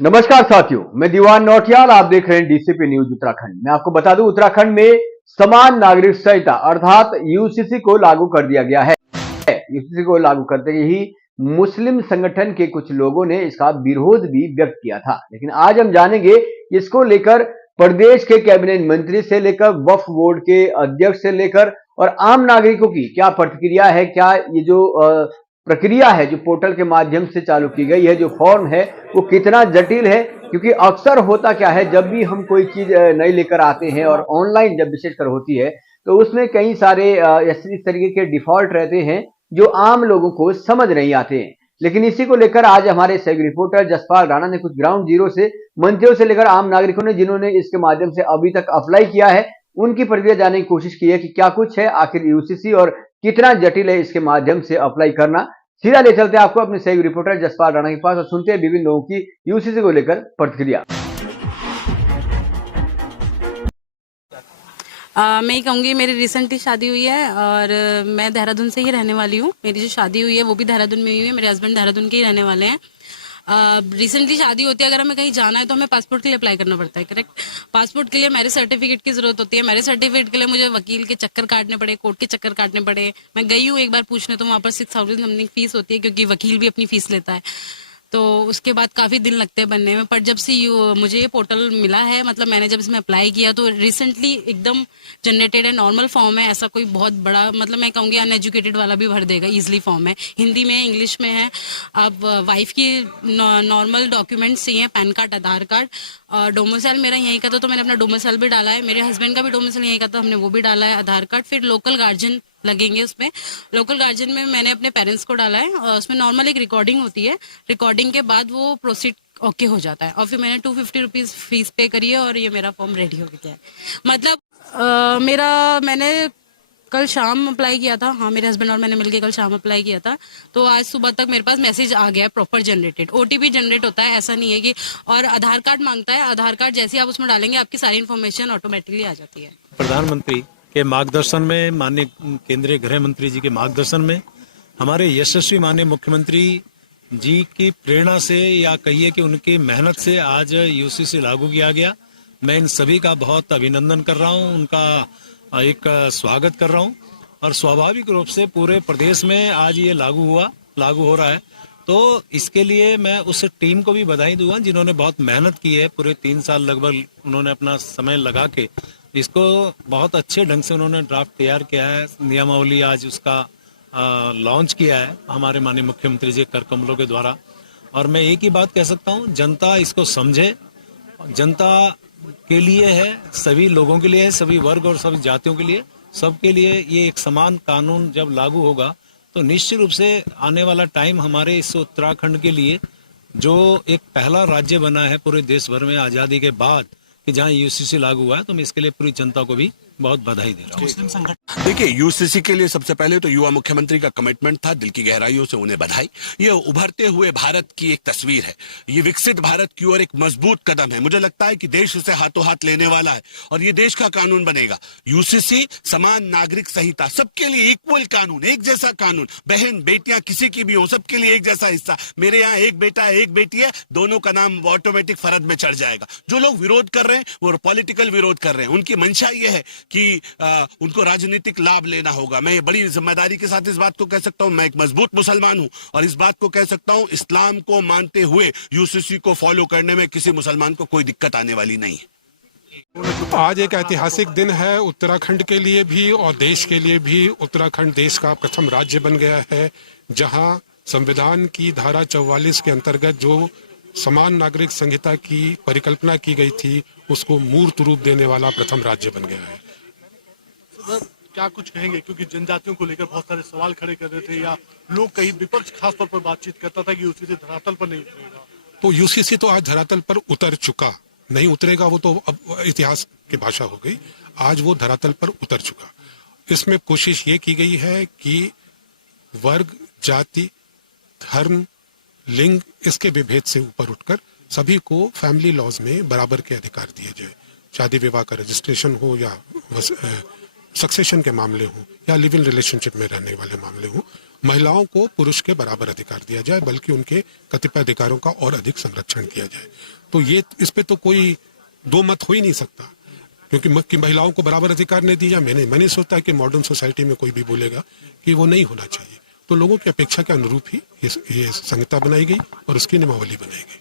नमस्कार साथियों, मैं दीवान नौटियाल। आप देख रहे हैं डीसीपी न्यूज उत्तराखंड। मैं आपको बता दूं, उत्तराखंड में समान नागरिक संहिता अर्थात यूसीसी को लागू कर दिया गया है। यूसीसी को लागू करते ही मुस्लिम संगठन के कुछ लोगों ने इसका विरोध भी व्यक्त किया था, लेकिन आज हम जानेंगे इसको लेकर प्रदेश के कैबिनेट मंत्री से लेकर वक्फ बोर्ड के अध्यक्ष से लेकर और आम नागरिकों की क्या प्रतिक्रिया है। क्या ये जो प्रक्रिया है, जो पोर्टल के माध्यम से चालू की गई है, जो फॉर्म है, वो कितना जटिल है। क्योंकि अक्सर होता क्या है, जब भी हम कोई चीज नई लेकर आते हैं और ऑनलाइन जब विशेषकर होती है, तो उसमें कई सारे इस तरीके के डिफॉल्ट रहते हैं जो आम लोगों को समझ नहीं आते हैं। लेकिन इसी को लेकर आज हमारे सहयोगी रिपोर्टर जसपाल राणा ने कुछ ग्राउंड जीरो से, मंत्रियों से लेकर आम नागरिकों ने जिन्होंने इसके माध्यम से अभी तक अप्लाई किया है, उनकी प्रतिक्रिया जानने की कोशिश की है कि क्या कुछ है आखिर यूसीसी और कितना जटिल है इसके माध्यम से अप्लाई करना। सीधा ले चलते हैं आपको अपने सहयोगी रिपोर्टर जसपाल राणा के पास और सुनते हैं विभिन्न लोगों की यूसीसी को लेकर प्रतिक्रिया। मैं ये कहूँगी, मेरी रिसेंटली शादी हुई है और मैं देहरादून से ही रहने वाली हूँ। मेरी जो शादी हुई है वो भी देहरादून में हुई है। मेरे हस्बैंड देहरादून के ही रहने वाले हैं। रिसेंटली शादी होती है, अगर हमें कहीं जाना है तो हमें पासपोर्ट के लिए अप्लाई करना पड़ता है, करेक्ट। पासपोर्ट के लिए मैरिज सर्टिफिकेट की जरूरत होती है। मैरिज सर्टिफिकेट के लिए मुझे वकील के चक्कर काटने पड़े, कोर्ट के चक्कर काटने पड़े। मैं गई हूँ एक बार पूछने, तो वहाँ पर 6,000 समथिंग फीस होती है, क्योंकि वकील भी अपनी फीस लेता है। तो उसके बाद काफी दिन लगते हैं बनने में। पर जब से मुझे ये पोर्टल मिला है, मतलब मैंने जब इसमें अप्लाई किया, तो रिसेंटली एकदम जनरेटेड है, नॉर्मल फॉर्म है। ऐसा कोई बहुत बड़ा, मतलब मैं कहूँगी अनएजुकेटेड वाला भी भर देगा, इजिली फॉर्म है। हिंदी में है, इंग्लिश में है। अब वाइफ की नॉर्मल डॉक्यूमेंट्स चाहिए, पैन कार्ड, आधार कार्ड। डोमिसाइल मेरा यहीं का था, तो मैंने अपना डोमिसाइल भी डाला है। मेरे हस्बैंड का भी डोमिसाइल यहीं का था, हमने वो भी डाला है, आधार कार्ड। फिर लोकल गार्जियन लगेंगे उसमें। लोकल गार्जियन में मैंने अपने पेरेंट्स को डाला है और उसमें नॉर्मल एक रिकॉर्डिंग होती है। रिकॉर्डिंग के बाद वो प्रोसीड ओके हो जाता है। और फिर मैंने 250 रुपीज फीस पे करी है और ये मेरा फॉर्म रेडी हो गया है। मतलब मैंने कल शाम अप्लाई किया था। हाँ, मेरे हस्बैंड और मैंने मिलकर कल शाम अप्लाई किया था। तो आज सुबह तक मेरे पास मैसेज आ गया है, प्रॉपर जनरेटेड। ओटीपी जनरेट होता है, ऐसा नहीं है कि। और आधार कार्ड मांगता है। आधार कार्ड जैसे आप उसमें डालेंगे, आपकी सारी इन्फॉर्मेशन ऑटोमेटिकली आ जाती है। प्रधानमंत्री के मार्गदर्शन में, माननीय केंद्रीय गृह मंत्री जी के मार्गदर्शन में, हमारे यशस्वी माननीय मुख्यमंत्री जी की प्रेरणा से, या कहिए कि उनकी मेहनत से आज यूसीसी लागू किया गया। मैं इन सभी का बहुत अभिनंदन कर रहा हूं, उनका एक स्वागत कर रहा हूं। और स्वाभाविक रूप से पूरे प्रदेश में आज ये लागू हो रहा है। तो इसके लिए मैं उस टीम को भी बधाई दूंगा जिन्होंने बहुत मेहनत की है। पूरे 3 साल लगभग उन्होंने अपना समय लगा के इसको बहुत अच्छे ढंग से उन्होंने ड्राफ्ट तैयार किया है। नियमावली आज उसका लॉन्च किया है हमारे माननीय मुख्यमंत्री जी कर कमलों के द्वारा। और मैं एक ही बात कह सकता हूँ, जनता इसको समझे। जनता के लिए है, सभी लोगों के लिए है, सभी वर्ग और सभी जातियों के लिए, सबके लिए ये एक समान कानून जब लागू होगा, तो निश्चित रूप से आने वाला टाइम हमारे इस उत्तराखंड के लिए, जो एक पहला राज्य बना है पूरे देश भर में आजादी के बाद कि जहां यूसीसी लागू हुआ है, तो मैं इसके लिए पूरी जनता को भी बहुत बधाई दे रहा हूँ। मुस्लिम संगठन देखिए, यूसीसी के लिए सबसे पहले तो युवा मुख्यमंत्री का कमिटमेंट था, दिल की गहराइयों से उन्हें बधाई। ये उभरते हुए भारत की एक तस्वीर है, ये विकसित भारत की ओर एक मजबूत कदम है। मुझे लगता है कि देश इसे हाथों हाथ लेने वाला है और ये देश का कानून बनेगा। यूसीसी समान नागरिक संहिता, सबके लिए इक्वल कानून, एक जैसा कानून। बहन बेटियां किसी की भी हो, सबके लिए एक जैसा हिस्सा। मेरे यहाँ एक बेटा है, एक बेटी है, दोनों का नाम ऑटोमेटिक फर्द में चढ़ जाएगा। जो लोग विरोध कर रहे हैं वो पॉलिटिकल विरोध कर रहे हैं, उनकी मंशा ये है कि उनको राजनीतिक लाभ लेना होगा। मैं ये बड़ी जिम्मेदारी के साथ इस बात को कह सकता हूं, मैं एक मजबूत मुसलमान हूं और इस बात को कह सकता हूं, इस्लाम को मानते हुए यूसीसी को फॉलो करने में किसी मुसलमान को कोई दिक्कत आने वाली नहीं है। आज एक ऐतिहासिक दिन है उत्तराखंड के लिए भी और देश के लिए भी। उत्तराखंड देश का प्रथम राज्य बन गया है जहां संविधान की धारा 44 के अंतर्गत जो समान नागरिक संहिता की परिकल्पना की गई थी, उसको मूर्त रूप देने वाला प्रथम राज्य बन गया है। क्या कुछ कहेंगे, क्योंकि जनजातियों को लेकर बहुत सारे सवाल खड़े कर रहे थे, या लोग कहीं विपक्ष खास तौर पर बातचीत करता था कि यूसीसी धरातल पर नहीं उतरेगा। तो यूसीसी तो आज धरातल पर उतर चुका, नहीं उतरेगा वो तो अब इतिहास की भाषा हो गई। आज वो धरातल पर उतर चुका। इसमें कोशिश ये की गई है कि वर्ग, जाति, धर्म, लिंग, इसके विभेद से ऊपर उठकर सभी को फैमिली लॉज में बराबर के अधिकार दिए जाए। शादी विवाह का रजिस्ट्रेशन हो या सक्सेशन के मामले हों या लिव इन रिलेशनशिप में रहने वाले मामले हों, महिलाओं को पुरुष के बराबर अधिकार दिया जाए, बल्कि उनके कतिपय अधिकारों का और अधिक संरक्षण किया जाए। तो ये इस पे तो कोई दो मत हो ही नहीं सकता, क्योंकि महिलाओं को बराबर अधिकार नहीं दिया। मैं नहीं सोचता कि मॉडर्न सोसाइटी में कोई भी बोलेगा कि वो नहीं होना चाहिए। तो लोगों की अपेक्षा के अनुरूप ही ये संहिता बनाई गई और उसकी नियमावली बनाई गई।